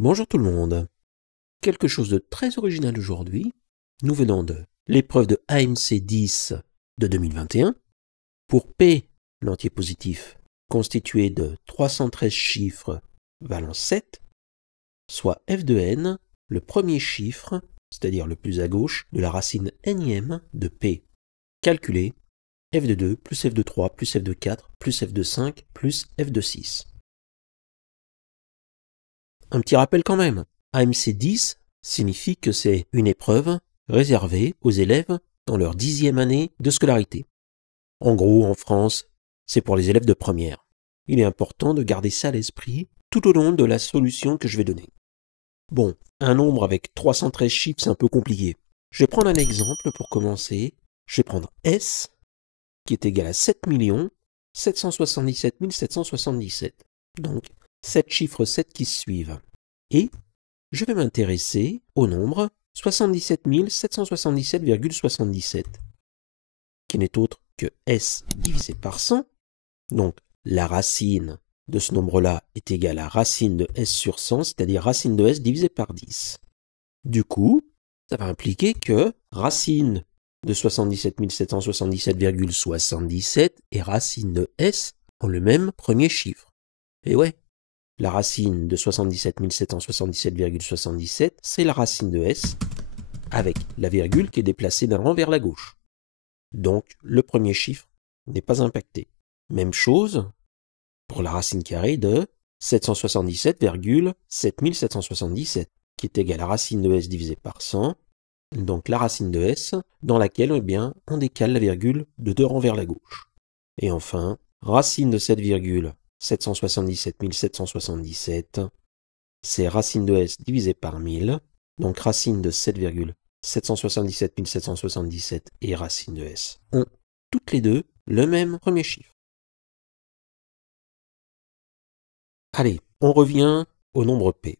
Bonjour tout le monde. Quelque chose de très original aujourd'hui. Nous venons de l'épreuve de AMC 10 de 2021. Pour P, l'entier positif, constitué de 313 chiffres valant 7, soit f de n, le premier chiffre, c'est-à-dire le plus à gauche, de la racine nième de P. Calculé f de 2 plus f de 3 plus f de 4 plus f de 5 plus f de 6. Un petit rappel quand même. AMC 10 signifie que c'est une épreuve réservée aux élèves dans leur 10e année de scolarité. En gros, en France, c'est pour les élèves de première. Il est important de garder ça à l'esprit tout au long de la solution que je vais donner. Bon, un nombre avec 313 chiffres, c'est un peu compliqué. Je vais prendre un exemple pour commencer. Je vais prendre S, qui est égal à 7 777 777. Donc, 7 chiffres 7 qui suivent. Et je vais m'intéresser au nombre 77 777,77, qui n'est autre que S divisé par 100. Donc, la racine de ce nombre-là est égale à racine de S sur 100, c'est-à-dire racine de S divisé par 10. Du coup, ça va impliquer que racine de 77 777,77 et racine de S ont le même premier chiffre. Et ouais, la racine de 77 777,77, c'est la racine de S avec la virgule qui est déplacée d'un rang vers la gauche. Donc, le premier chiffre n'est pas impacté. Même chose pour la racine carrée de 777,7777, qui est égale à racine de S divisé par 100, donc la racine de S, dans laquelle on décale la virgule de 2 rangs vers la gauche. Et enfin, racine de cette virgule 777 777, c'est racine de S divisé par 1000, donc racine de 777 777 et racine de S ont toutes les deux le même premier chiffre. Allez, on revient au nombre P.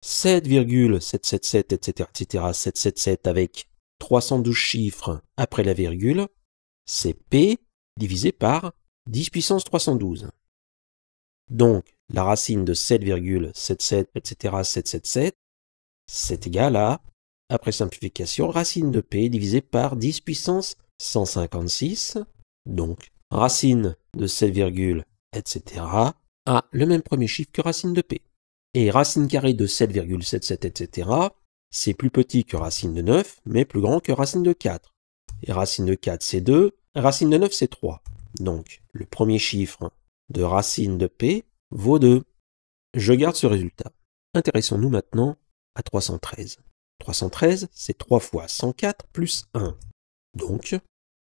7,777, etc., 777 avec 312 chiffres après la virgule, c'est P divisé par 10 puissance 312. Donc, la racine de 7,77, etc., 777, c'est égal à, après simplification, racine de P divisé par 10 puissance 156. Donc, racine de 7, etc., a le même premier chiffre que racine de P. Et racine carrée de 7,77, etc., c'est plus petit que racine de 9, mais plus grand que racine de 4. Et racine de 4, c'est 2, racine de 9, c'est 3. Donc, le premier chiffre de racine de P vaut 2. Je garde ce résultat. Intéressons-nous maintenant à 313. 313, c'est 3 fois 104 plus 1. Donc,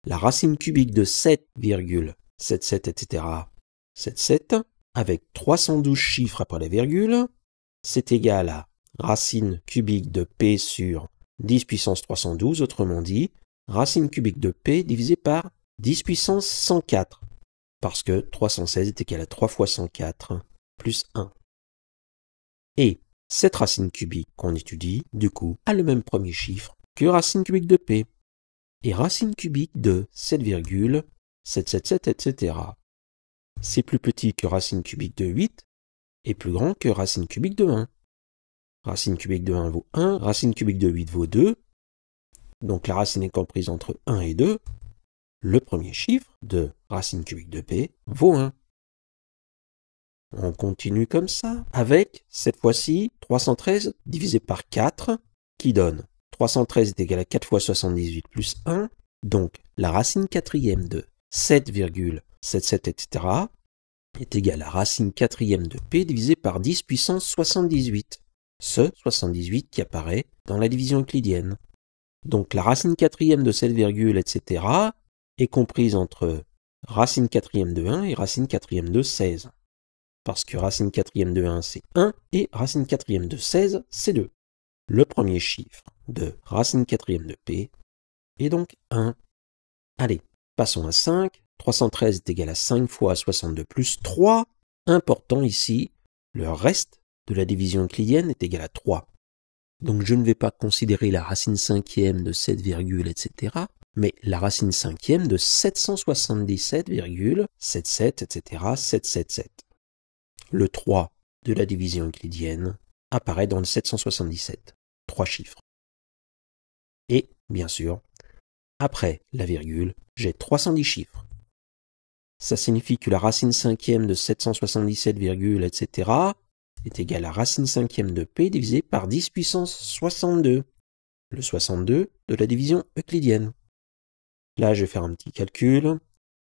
la racine cubique de 7,77, etc., 77, avec 312 chiffres après la virgule, c'est égal à racine cubique de P sur 10 puissance 312, autrement dit, racine cubique de P divisé par 10 puissance 104, parce que 316 est égal à 3 fois 104 plus 1. Et cette racine cubique qu'on étudie, du coup, a le même premier chiffre que racine cubique de P. Et racine cubique de 7,777, etc. C'est plus petit que racine cubique de 8 et plus grand que racine cubique de 1. Racine cubique de 1 vaut 1, racine cubique de 8 vaut 2. Donc la racine est comprise entre 1 et 2. Le premier chiffre de racine cubique de P vaut 1. On continue comme ça avec, cette fois-ci, 313 divisé par 4, qui donne 313 est égal à 4 fois 78 plus 1. Donc la racine quatrième de 7,77, etc. est égale à racine quatrième de P divisé par 10 puissance 78. Ce 78 qui apparaît dans la division euclidienne. Donc la racine quatrième de 7, etc. est comprise entre racine quatrième de 1 et racine quatrième de 16. Parce que racine quatrième de 1, c'est 1, et racine quatrième de 16, c'est 2. Le premier chiffre de racine quatrième de P est donc 1. Allez, passons à 5. 313 est égal à 5 fois 62 plus 3. Important ici, le reste de la division euclidienne est égal à 3. Donc je ne vais pas considérer la racine cinquième de 7, etc., mais la racine cinquième de 777,77, etc., 777. Le 3 de la division euclidienne apparaît dans le 777. 3 chiffres. Et, bien sûr, après la virgule, j'ai 310 chiffres. Ça signifie que la racine cinquième de 777, etc. est égale à racine cinquième de P divisé par 10 puissance 62. Le 62 de la division euclidienne. Là, je vais faire un petit calcul.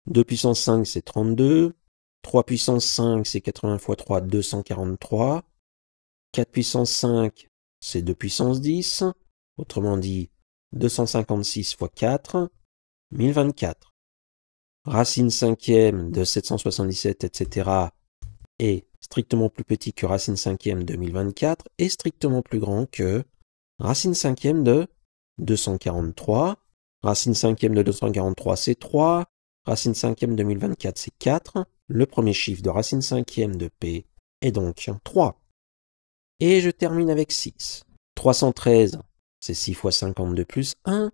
2 puissance 5, c'est 32. 3 puissance 5, c'est 80 fois 3, 243. 4 puissance 5, c'est 2 puissance 10. Autrement dit, 256 fois 4, 1024. Racine cinquième de 777, etc. est strictement plus petit que racine cinquième de 1024 et strictement plus grand que racine cinquième de 243. Racine cinquième de 243, c'est 3. Racine cinquième de 1024, c'est 4. Le premier chiffre de racine cinquième de P est donc 3. Et je termine avec 6. 313, c'est 6 fois 52 plus 1.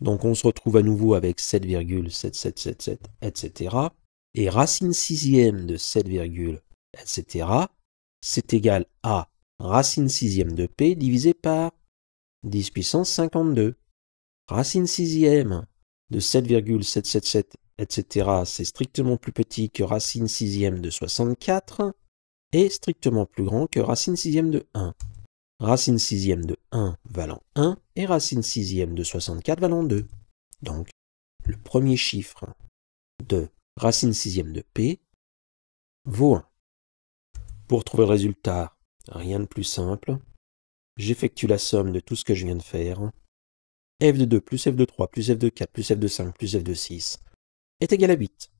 Donc on se retrouve à nouveau avec 7,7777, etc. Et racine sixième de 7, etc. c'est égal à racine sixième de P divisé par 10 puissance 52. Racine sixième de 7,777, etc. c'est strictement plus petit que racine sixième de 64 et strictement plus grand que racine sixième de 1. Racine sixième de 1 valant 1 et racine sixième de 64 valant 2. Donc, le premier chiffre de racine sixième de P vaut 1. Pour trouver le résultat, rien de plus simple. J'effectue la somme de tout ce que je viens de faire. F de 2 plus F de 3 plus F de 4 plus F de 5 plus F de 6 est égal à 8.